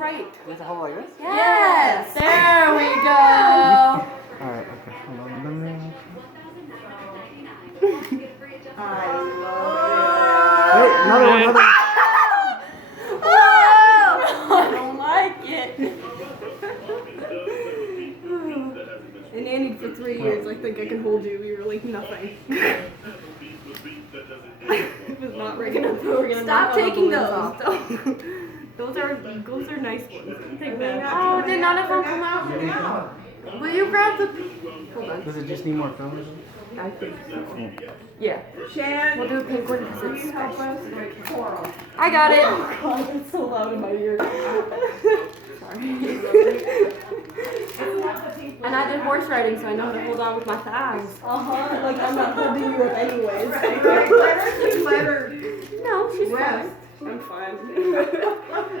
right. Does it hold like this? Yes. There we go. Alright, okay. Hold on. Let me... I love Wait, another one, another one. I don't like it. And Andy, for 3 years, I think I can hold you. You were like nothing. It was not rigging up. Stop taking those. Those are nice ones. Take that. Oh, did none of them come out? Will you grab the... Hold on. Does it just need more film or something? I think so. Yeah. Shan, We'll do a pink one because it's help special. us? Coral. I got it. Oh God, it's so loud in my ear. Sorry. And I did horse riding, so I know how to hold on with my thighs. Like I'm not holding you up anyways. Right. Let her. No, she's Rest. I'm fine.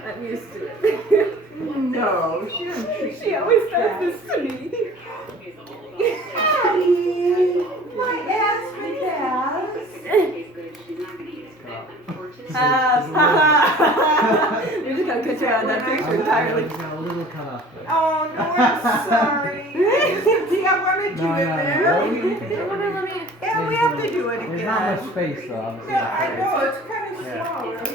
I'm used to it. No, she doesn't treat She always does this to me. Addy, my ass with We're just gonna cut you out of that picture entirely. Just got a little cut off. Oh, no, I'm sorry. See, I wanted you in there. Yeah, we have to do it again. There's not much space though, obviously. Yeah, I know, it's kind of Yeah. small, right?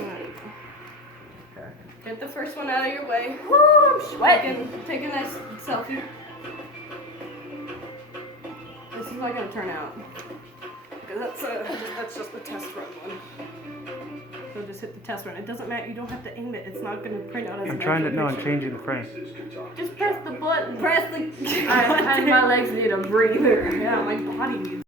Okay. Get the first one out of your way. Woo, I'm sweating. Take a nice selfie. This is not gonna turn out. Because that's just the test run one. So just hit the test run. It doesn't matter. You don't have to aim it. It's not gonna print out as I'm an trying to, actual no, I'm picture. changing the frame. Just press the button. Press the. And my legs need a breather. Yeah, my body needs.